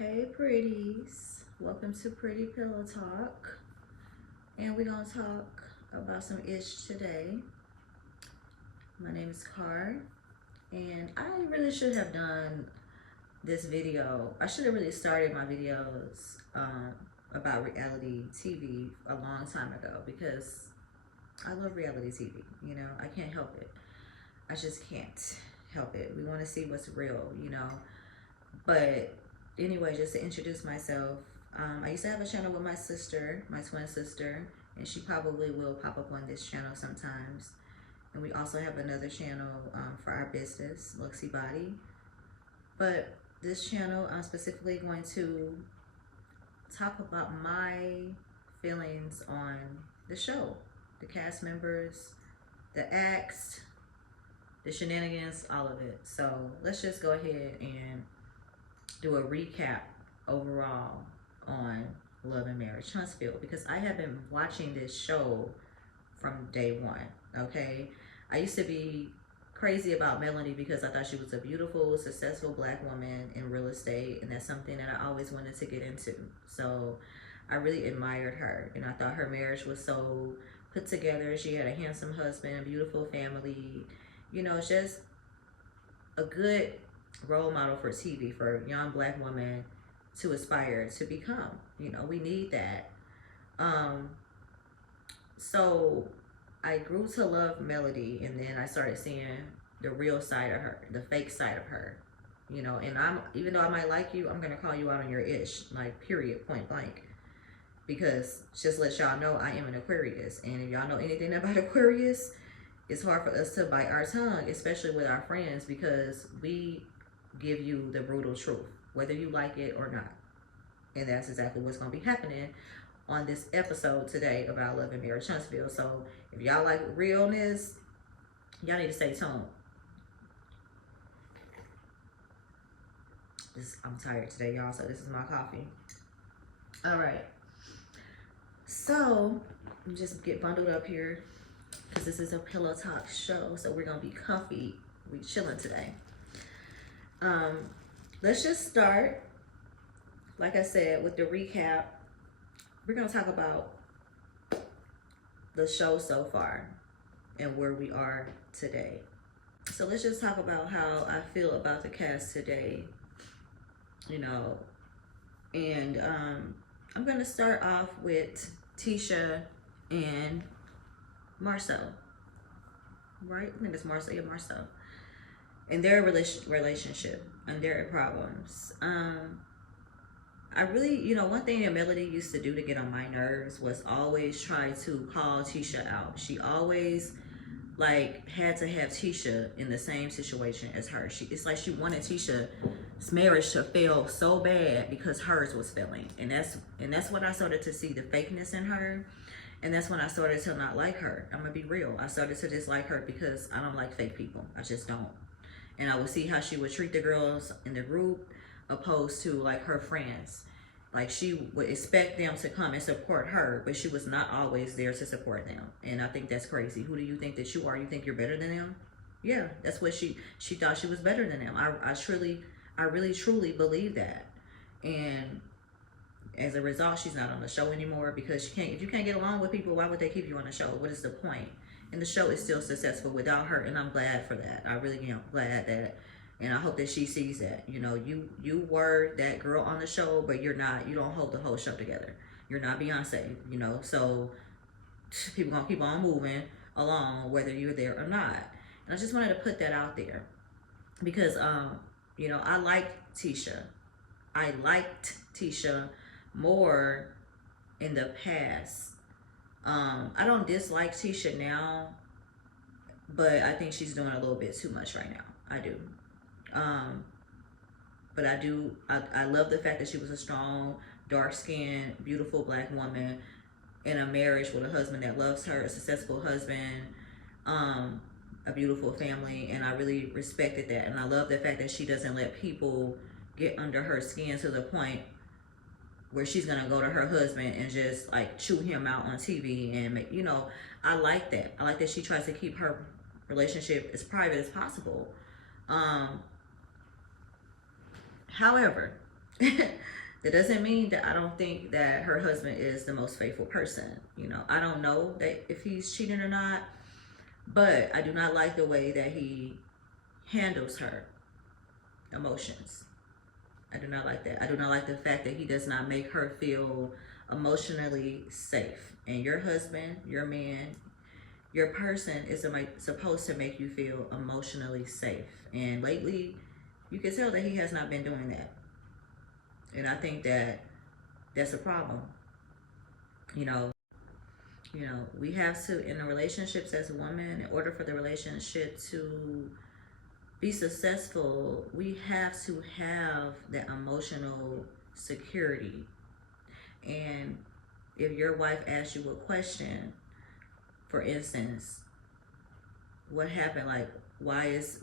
Hey pretties, welcome to Pretty Pillow Talk, and we're gonna talk about some ish today. My name is Car, and I really should have done this video. I should have really started my videos about reality TV a long time ago because I love reality TV. You know, I can't help it. I just can't help it. We want to see what's real, you know. But anyway, just to introduce myself, I used to have a channel with my sister, my twin sister, and she probably will pop up on this channel sometimes. And we also have another channel for our business, Luxy Body. But this channel, I'm specifically going to talk about my feelings on the show, the cast members, the acts, the shenanigans, all of it. So let's just go ahead and do a recap overall on Love and Marriage Huntsville, because I have been watching this show from day one. Okay, I used to be crazy about Melanie because I thought she was a beautiful, successful black woman in real estate, and that's something that I always wanted to get into. So I really admired her, and I thought her marriage was so put together. She had a handsome husband, a beautiful family, you know, just a good role model for TV for young black women to aspire to become. You know, we need that. So I grew to love Melody, and then I started seeing the real side of her, the fake side of her. You know, and even though I might like you, I'm gonna call you out on your ish, like period, point blank. Because just let y'all know I am an Aquarius, and if y'all know anything about Aquarius, it's hard for us to bite our tongue, especially with our friends, because we give you the brutal truth, whether you like it or not. And that's exactly what's going to be happening on this episode today about Love and Marriage Huntsville. So if y'all like realness, y'all need to stay tuned. I'm tired today, y'all, so this is my coffee. All right. So just get bundled up here because this is a pillow talk show. So we're going to be comfy. We chilling today. Let's just start, like I said, with the recap. We're going to talk about the show so far and where we are today. So let's just talk about how I feel about the cast today, you know. And I'm going to start off with Tisha and Marcel, right? I think it's Marcel, yeah, Marcel. And their relationship and their problems. I really, you know, one thing that Melody used to do to get on my nerves was always try to call Tisha out. She always like had to have Tisha in the same situation as her. It's like she wanted Tisha's marriage to fail so bad because hers was failing. And that's what I started to see, the fakeness in her. And that's when I started to not like her. I'm gonna be real. I started to dislike her because I don't like fake people. I just don't. And I would see how she would treat the girls in the group opposed to like her friends. Like she would expect them to come and support her, but she was not always there to support them. And I think that's crazy. Who do you think that you are? You think you're better than them? Yeah, that's what she thought she was better than them. I really truly believe that. And as a result, she's not on the show anymore because if you can't get along with people, why would they keep you on the show? What is the point? And the show is still successful without her, and I'm glad for that. I really am glad that, and I hope that she sees that. You know, you were that girl on the show, but you don't hold the whole show together. You're not Beyonce, you know, so people gonna keep on moving along whether you're there or not. And I just wanted to put that out there because, you know, I liked Tisha more in the past. I don't dislike Tisha now, but I think she's doing a little bit too much right now. I do. But I love the fact that she was a strong, dark-skinned, beautiful black woman in a marriage with a husband that loves her, a successful husband, a beautiful family, and I really respected that. And I love the fact that she doesn't let people get under her skin to the point where she's gonna go to her husband and just like chew him out on TV and make, you know, I like that. I like that she tries to keep her relationship as private as possible. However, That doesn't mean that I don't think that her husband is the most faithful person. You know, I don't know that if he's cheating or not, but I do not like the way that he handles her emotions. I do not like that. I do not like the fact that he does not make her feel emotionally safe. And your husband, your man, your person is supposed to make you feel emotionally safe. And lately, you can tell that he has not been doing that. And I think that that's a problem. You know, we have to, in the relationships as a woman, in order for the relationship to be successful, we have to have that emotional security. And if your wife asks you a question, for instance, what happened? Like, why is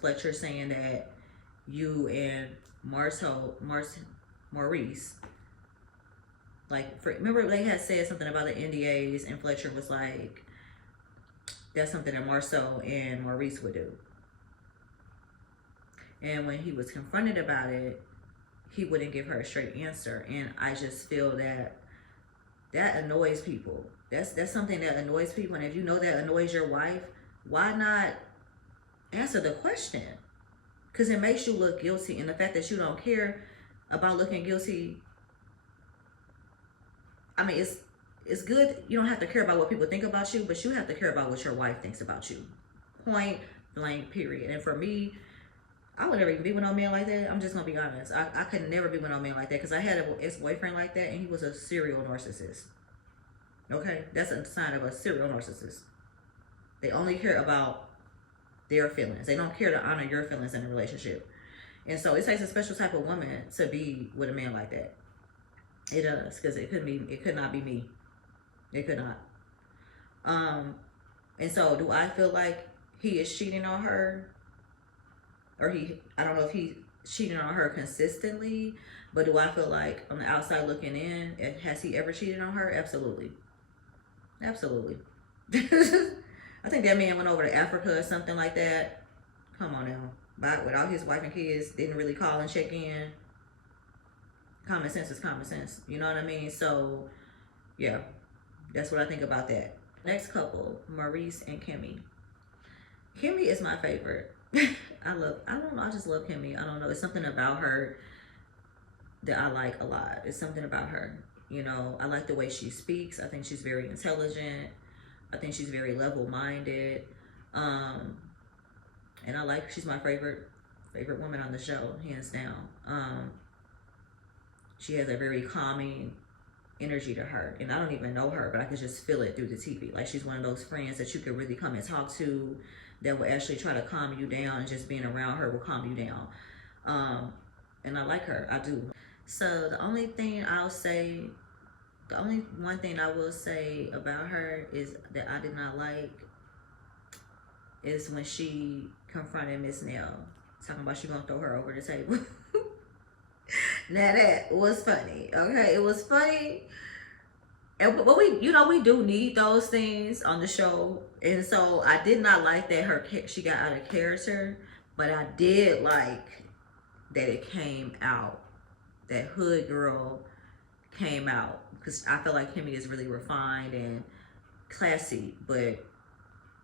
Fletcher saying that you and Maurice, like, remember they had said something about the NDAs, and Fletcher was like, that's something that Marceau and Maurice would do. And when he was confronted about it, he wouldn't give her a straight answer. And I just feel that annoys people. That's something that annoys people. And if you know that annoys your wife, why not answer the question? Because it makes you look guilty. And the fact that you don't care about looking guilty, I mean, it's good. You don't have to care about what people think about you, but you have to care about what your wife thinks about you. Point blank, period. And for me, I would never even be with no man like that. I'm just gonna be honest. I could never be with no man like that, because I had an ex-boyfriend like that, and he was a serial narcissist. Okay, that's a sign of a serial narcissist. They only care about their feelings. They don't care to honor your feelings in a relationship. And so it takes a special type of woman to be with a man like that. It does, because it could not be me. It could not. And so do I feel like he is cheating on her? Or I don't know if he's cheating on her consistently, but do I feel like on the outside looking in, has he ever cheated on her? Absolutely. Absolutely. I think that man went over to Africa or something like that. Come on now. But without his wife and kids, didn't really call and check in. Common sense is common sense. You know what I mean? So, yeah. That's what I think about that. Next couple, Maurice and Kimmy. Kimmy is my favorite. I don't know, I just love Kimmy. I don't know. It's something about her that I like a lot. It's something about her. You know, I like the way she speaks. I think she's very intelligent. I think she's very level-minded. And I like, she's my favorite woman on the show, hands down. She has a very calming energy to her. And I don't even know her, but I could just feel it through the TV. Like, she's one of those friends that you could really come and talk to, that will actually try to calm you down, and just being around her will calm you down. And I like her, I do. So the only one thing I will say about her is that I did not like is when she confronted Miss Nell, talking about she gonna throw her over the table. Now that was funny, okay? It was funny. But we do need those things on the show. And so I did not like that she got out of character, but I did like that it came out. That hood girl came out, because I feel like Kimmy is really refined and classy. But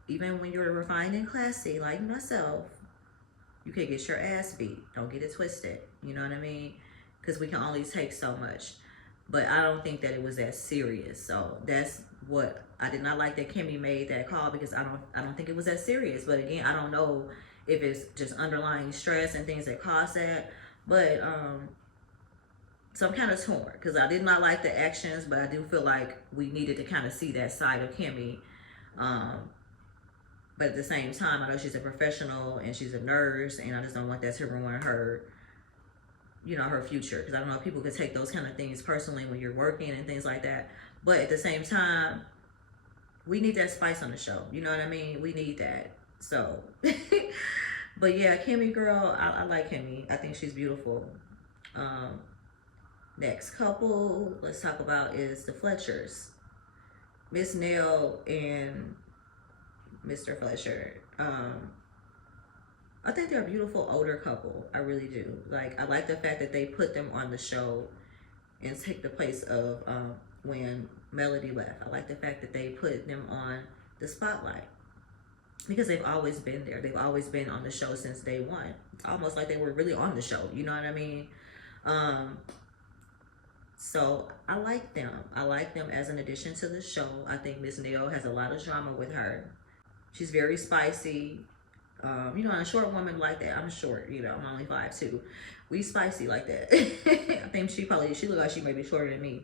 even when you're refined and classy like myself, you can get your ass beat. Don't get it twisted. You know what I mean? Because we can only take so much. But I don't think that it was that serious. So that's what I did not like, that Kimmy made that call, because I don't think it was that serious. But again, I don't know if it's just underlying stress and things that cause that. But so I'm kind of torn, because I did not like the actions, but I do feel like we needed to kind of see that side of Kimmy. But at the same time, I know she's a professional and she's a nurse, and I just don't want that to ruin her, you know, her future. Because I don't know if people could take those kind of things personally when you're working and things like that. But at the same time, we need that spice on the show. You know what I mean? We need that. So, but yeah, Kimmy girl, I like Kimmy. I think she's beautiful. Next couple, let's talk about is the Fletchers. Miss Nell and Mr. Fletcher. I think they're a beautiful older couple. I really do. Like, I like the fact that they put them on the show and take the place of when Melody left. I like the fact that they put them on the spotlight because they've always been there. They've always been on the show since day one. It's almost like they were really on the show. You know what I mean? So I like them. I like them as an addition to the show. I think Miss Nail has a lot of drama with her. She's very spicy. You know, a short woman like that. I'm short, you know, I'm only 5'2". We spicy like that. I think she look like she may be shorter than me.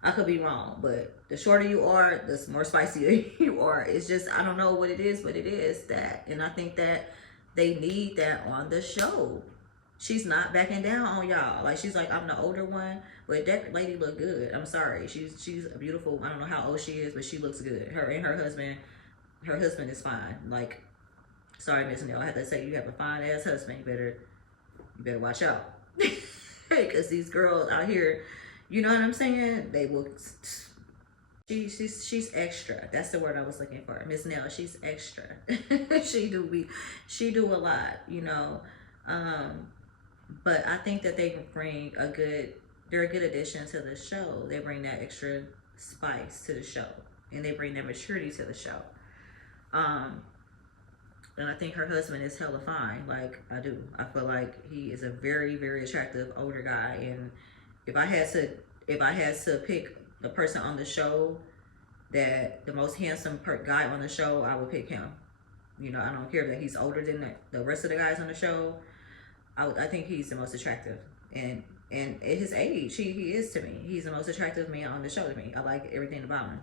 I could be wrong, but the shorter you are, the more spicier you are. It's just, I don't know what it is, but it is that. And I think that they need that on the show. She's not backing down on y'all. Like, she's like, I'm the older one, but that lady look good. I'm sorry. She's a beautiful, I don't know how old she is, but she looks good. Her and her husband is fine. Like, sorry, Miss Neil, I have to say, you have a fine ass husband. You better watch out. Because these girls out here, you know what I'm saying? They will. She's extra. That's the word I was looking for. Miss Nell, she's extra. she do a lot, you know. But I think that they bring they're a good addition to the show. They bring that extra spice to the show, and they bring that maturity to the show. And I think her husband is hella fine. Like, I do. I feel like he is a very, very attractive older guy. And if I had to pick the person on the show, that the most handsome guy on the show, I would pick him. You know, I don't care that he's older than the rest of the guys on the show. I think he's the most attractive. And at his age, he is to me. He's the most attractive man on the show to me. I like everything about him.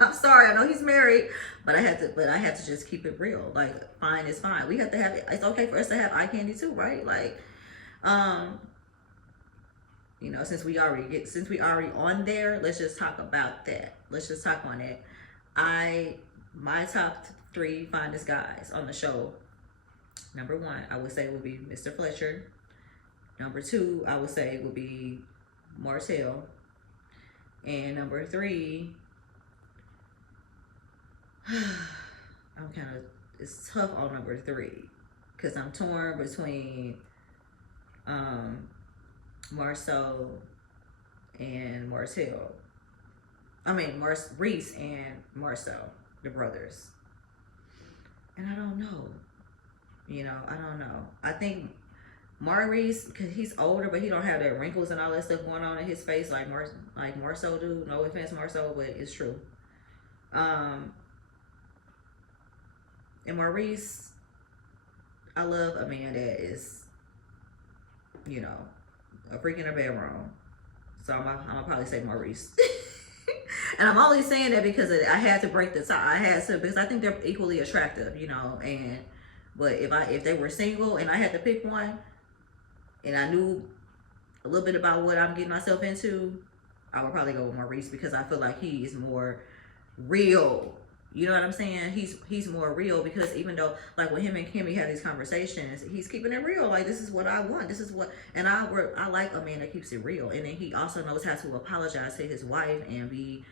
I'm sorry, I know he's married, but I have to just keep it real. Like, fine is fine. We have to have it. It's okay for us to have eye candy too, right? Like, you know, since we already on there, let's just talk about that. Let's just talk on it. My top 3 finest guys on the show. Number 1, I would say would be Mr. Fletcher. Number 2, I would say would be Martell. And number 3, it's tough on number 3 because I'm torn between Marceau and Martell. I mean, Reese and Marceau, the brothers. And I don't know. You know, I don't know. I think Maurice, because he's older, but he don't have that wrinkles and all that stuff going on in his face like Marceau do. No offense, Marceau, but it's true. And Maurice, I love a man that is, you know, a freak in a bedroom. So I'm gonna probably say Maurice. And I'm only saying that because I had to break the tie. Because I think they're equally attractive, you know. But if they were single and I had to pick one, and I knew a little bit about what I'm getting myself into, I would probably go with Maurice because I feel like he is more real. You know what I'm saying? He's more real because even though, like, when him and Kimmy had these conversations, he's keeping it real. Like, this is what I want. This is what, and I like a man that keeps it real. And then he also knows how to apologize to his wife and be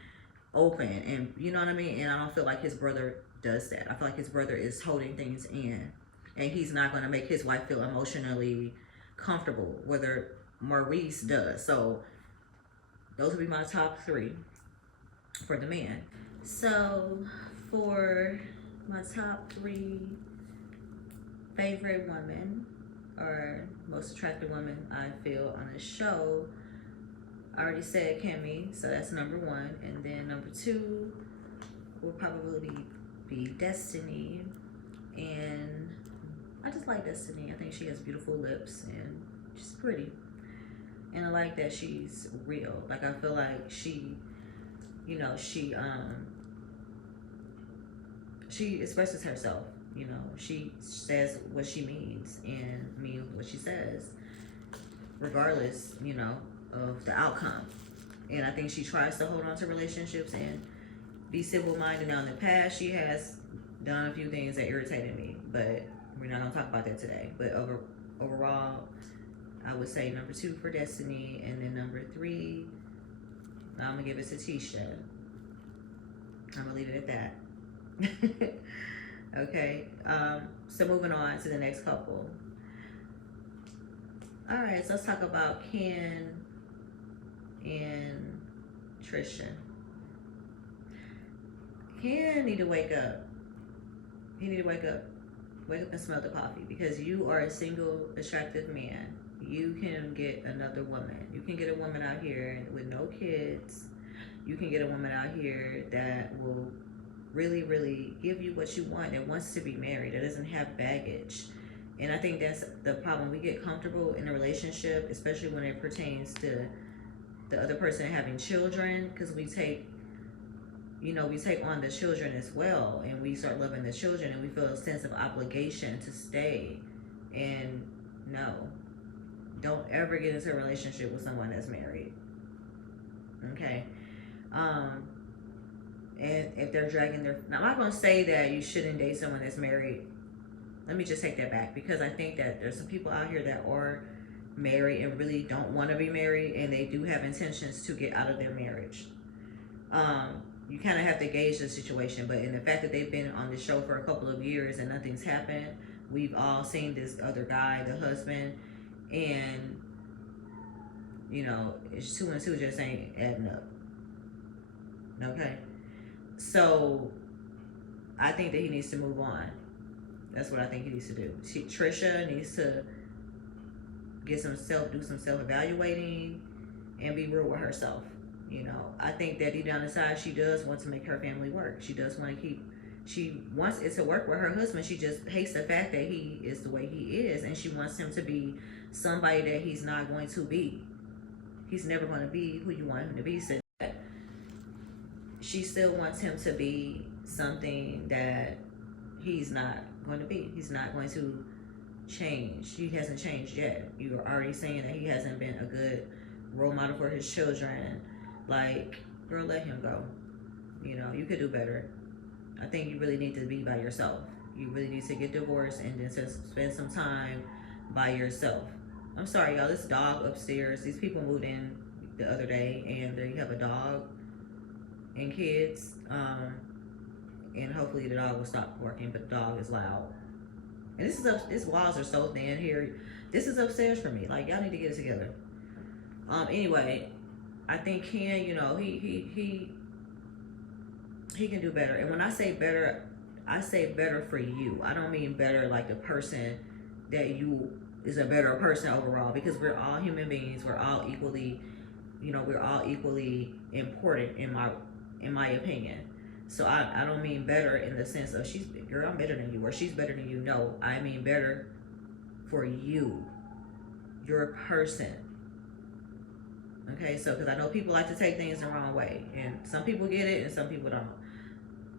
open, and you know what I mean? And I don't feel like his brother does that. I feel like his brother is holding things in, and he's not going to make his wife feel emotionally comfortable, whether Maurice does. So those would be my top 3 for the man. So for my top 3 favorite women or most attractive women I feel on the show, I already said Kimmy, so that's number 1. And then number 2 will probably be Destiny. And I just like Destiny. I think she has beautiful lips and she's pretty. And I like that she's real. Like, I feel like she, you know, she expresses herself, you know. She says what she means and means what she says, regardless, you know, of the outcome. And I think she tries to hold on to relationships and be civil-minded. Now, in the past, she has done a few things that irritated me, but we're not gonna talk about that today. But overall, I would say number 2 for Destiny, and then number 3, I'm gonna give it to Tisha. I'm gonna leave it at that. Okay. So moving on to the next couple. All right, so let's talk about Ken and Trisha. Ken need to wake up. He need to wake up. Wake up and smell the coffee, because you are a single, attractive man. You can get another woman. You can get a woman out here with no kids. You can get a woman out here that will really, really give you what you want, that wants to be married, that doesn't have baggage. And I think that's the problem. We get comfortable in a relationship, especially when it pertains to the other person having children, because we take on the children as well, and we start loving the children, and we feel a sense of obligation to stay. And no, don't ever get into a relationship with someone that's married. Okay. And if they're dragging now, I'm not going to say that you shouldn't date someone that's married. Let me just take that back, because I think that there's some people out here that are married and really don't want to be married, and they do have intentions to get out of their marriage. You kind of have to gauge the situation, but in the fact that they've been on the show for a couple of years and nothing's happened, we've all seen this other guy, the husband, and it's 2 and 2 just ain't adding up. Okay, so I think that he needs to move on. That's what I think he needs to do. Trisha needs to do some self-evaluating and be real with herself. I think that deep down inside, she does want to make her family work. She does want to she wants it to work with her husband. She just hates the fact that he is the way he is, and she wants him to be somebody that he's not going to be. He's never going to be who you want him to be. So she still wants him to be something that he's not going to be. He's not going to change. He hasn't changed yet. You're already saying that he hasn't been a good role model for his children. Like, girl, let him go. You could do better. I think you really need to be by yourself. You really need to get divorced and then spend some time by yourself. I'm sorry, y'all. This dog upstairs, these people moved in the other day, and they have a dog and kids. And hopefully the dog will stop working, but the dog is loud. And these walls are so thin here. This is upstairs for me. Like, y'all need to get it together. Anyway, I think Ken, he can do better. And when I say better, I say better for you. I don't mean better like the person that you is a better person overall, because we're all human beings. We're all equally, we're all equally important in my opinion. So I don't mean better in the sense of girl, I'm better than you, or she's better than you. No, I mean better for you. You're a person. Okay, so because I know people like to take things the wrong way, and some people get it and some people don't.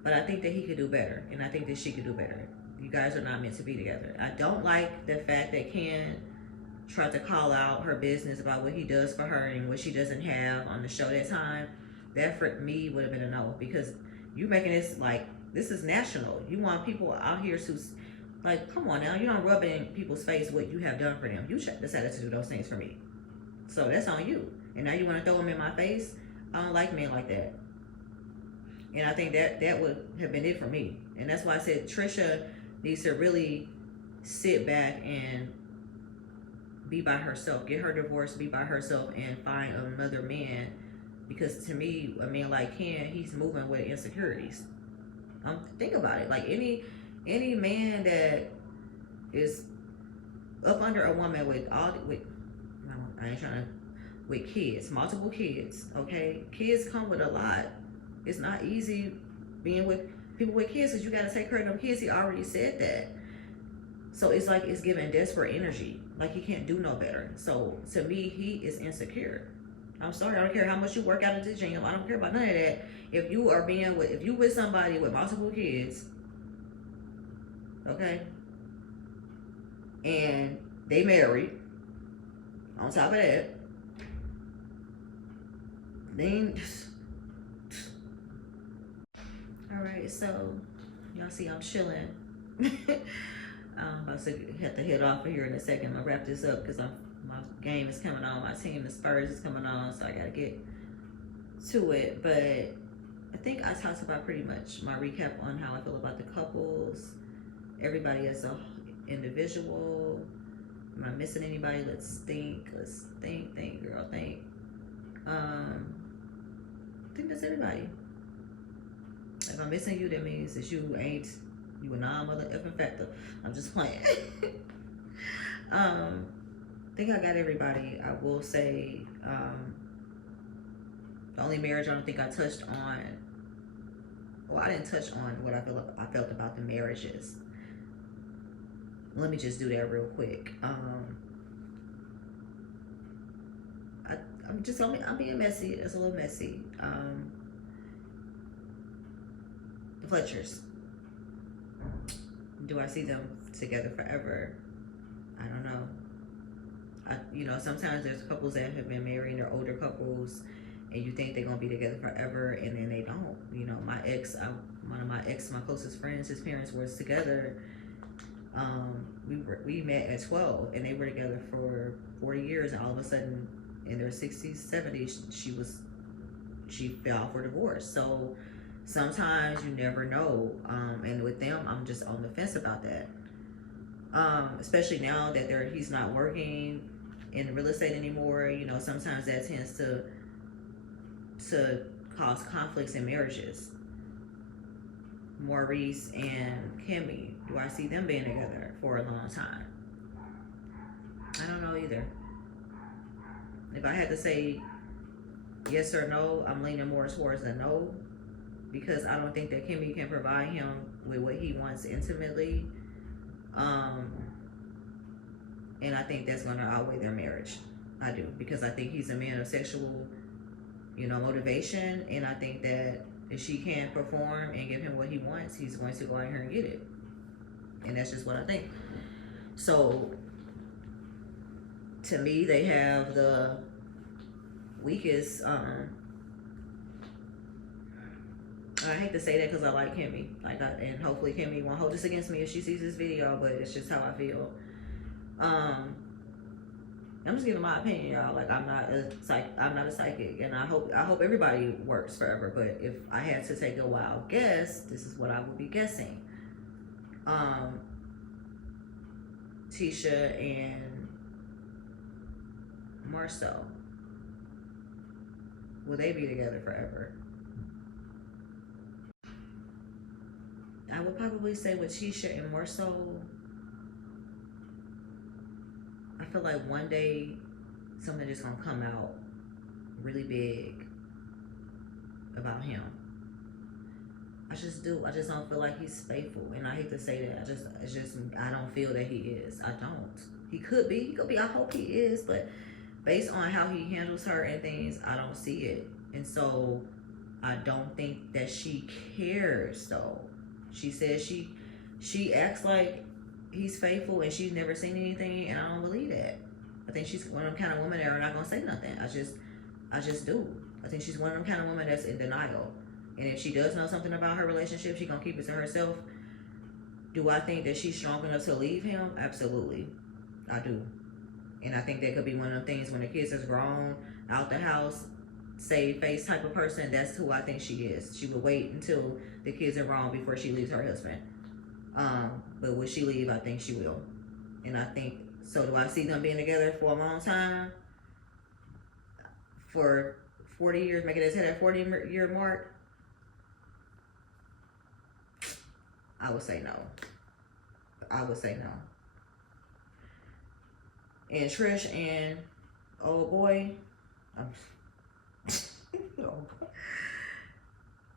But I think that he could do better, and I think that she could do better. You guys are not meant to be together. I don't like the fact that Ken tried to call out her business about what he does for her and what she doesn't have on the show that time. That for me would have been a no, because you making this like this is national. You want people out here to like, come on now, you don't rub it in people's face what you have done for them. You decided to do those things for me, so that's on you. And now you want to throw them in my face? I don't like men like that. And I think that would have been it for me. And that's why I said Trisha needs to really sit back and be by herself. Get her divorce, be by herself, and find another man. Because to me, a man like Ken, he's moving with insecurities. Think about it. Like any man that is up under a woman with with kids, multiple kids, okay? Kids come with a lot. It's not easy being with people with kids, because you got to take care of them kids. He already said that. So it's like it's giving desperate energy. Like he can't do no better. So to me, he is insecure. I'm sorry, I don't care how much you work out at the gym. I don't care about none of that. If you with somebody with multiple kids, okay, and they married, on top of that, then all right, so y'all see I'm chilling. I'm about to have to head off of here in a second. I'm gonna wrap this up because my game is coming on. My team, the Spurs, is coming on, so I gotta get to it. But I think I talked about pretty much my recap on how I feel about the couples, everybody as a individual. Am I missing anybody? Let's think, girl, think. I think that's everybody. If I'm missing you, that means that you a non-mother effing factor. I'm just playing. I think I got everybody. I will say, the only marriage I don't think I touched on, well, I didn't touch on what I felt about the marriages. Let me just do that real quick. I'm being messy. It's a little messy. The Fletchers. Do I see them together forever? I don't know. Sometimes there's couples that have been married, they're older couples, and you think they're gonna be together forever, and then they don't. My ex, my closest friends, his parents was together. We met at 12, and they were together for 40 years, and all of a sudden, in their 60s, 70s, she filed for divorce. So sometimes you never know, and with them, I'm just on the fence about that. Especially now that he's not working in real estate anymore. Sometimes that tends to cause conflicts in marriages. Maurice and Kimmy, do I see them being together for a long time? I don't know either. If I had to say yes or no, I'm leaning more towards the no, because I don't think that Kimmy can provide him with what he wants intimately. And I think that's going to outweigh their marriage. I do, because I think he's a man of sexual, motivation, and I think that if she can't perform and give him what he wants, he's going to go out here and get it. And that's just what I think. So, to me, they have the weakest, I hate to say that because I like Kimmy. And hopefully Kimmy won't hold this against me if she sees this video, but it's just how I feel. I'm just giving my opinion, y'all. Like, I'm not a psychic, and I hope everybody works forever. But if I had to take a wild guess, this is what I would be guessing. Tisha and Marcel, will they be together forever? I would probably say with Tisha and Marcel, I feel like one day something just gonna come out really big about him. I just do. I just don't feel like he's faithful, and I hate to say that. I don't feel that he is. I don't. He could be. I hope he is, but based on how he handles her and things, I don't see it. And so I don't think that she cares, though. She says she acts like he's faithful, and she's never seen anything, and I don't believe that. I think she's one of them kind of women that are not gonna say nothing. I just do. I think she's one of them kind of women that's in denial. And if she does know something about her relationship, she's gonna keep it to herself. Do I think that she's strong enough to leave him? Absolutely. I do. And I think that could be one of the things when the kids is grown, out the house, save face type of person. That's who I think she is. She would wait until the kids are grown before she leaves her husband. But will she leave? I think she will. And I think, so do I see them being together for a long time? For 40 years, making it to that 40-year mark? I would say no. And Trish and old boy,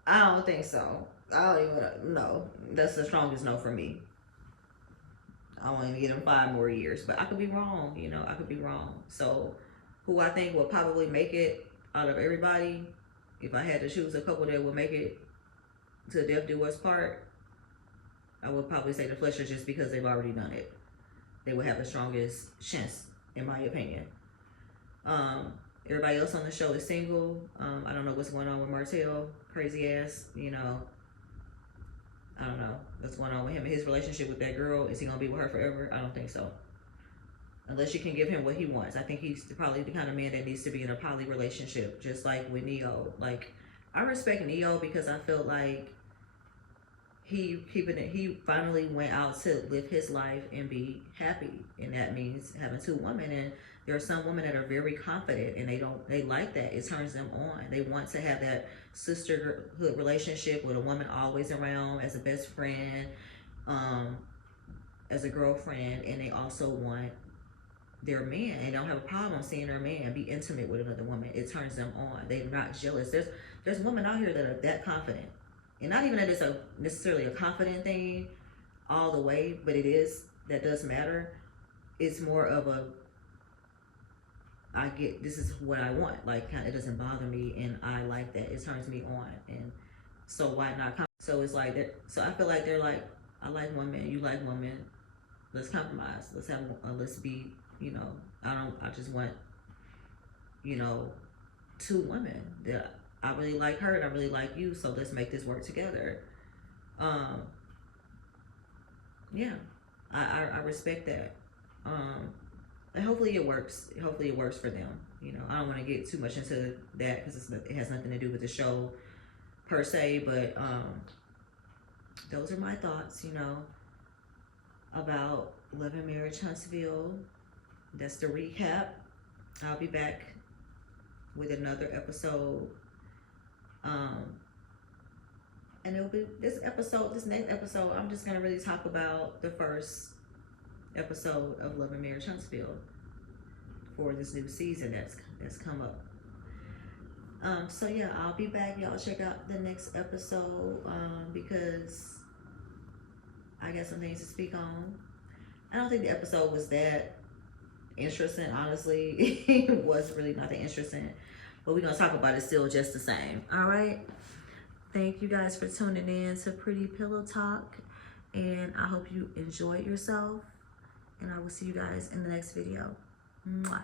I don't think so. I don't even know. That's the strongest no for me. I want to give him 5 more years, but I could be wrong. I could be wrong. So, who I think will probably make it out of everybody, if I had to choose a couple that will make it to death do us part, I would probably say the Fletchers, just because they've already done it. They would have the strongest chance, in my opinion. Everybody else on the show is single. I don't know what's going on with Martell, crazy ass. I don't know what's going on with him and his relationship with that girl. Is he gonna be with her forever? I don't think so. Unless you can give him what he wants. I think he's probably the kind of man that needs to be in a poly relationship, just like with Neo. Like, I respect Neo because I feel like he finally went out to live his life and be happy, and that means having two women. And there are some women that are very confident and they like that. It turns them on. They want to have that sisterhood relationship with a woman always around as a best friend, as a girlfriend, and they also want their man. They don't have a problem seeing their man be intimate with another woman. It turns them on. They're not jealous. There's women out here that are that confident. And not even that it's necessarily a confident thing all the way, but it is, that does matter. It's more of a, I get, this is what I want. Like, kind of, it doesn't bother me, and I like that. It turns me on, and so why not? So it's like that. So I feel like they're like, I like women, you like women. Let's compromise. Let's have, let's be, you know, I just want, you know, two women that I really like her and I really like you, so let's make this work together. Yeah, I respect that. And hopefully it works. Hopefully it works for them. You know, I don't want to get too much into that because it has nothing to do with the show per se, but those are my thoughts, you know, about Love and Marriage Huntsville. That's the recap. I'll be back with another episode. And it'll be this next episode, I'm just gonna really talk about the first episode of Love and Marriage Huntsville for this new season that's come up. So yeah, I'll be back. Y'all check out the next episode because I got some things to speak on. I don't think the episode was that interesting, honestly. It was really not that interesting, but we're gonna talk about it still just the same. All right, thank you guys for tuning in to Pretty Pillow Talk, and I hope you enjoyed yourself, and I will see you guys in the next video. Mwah.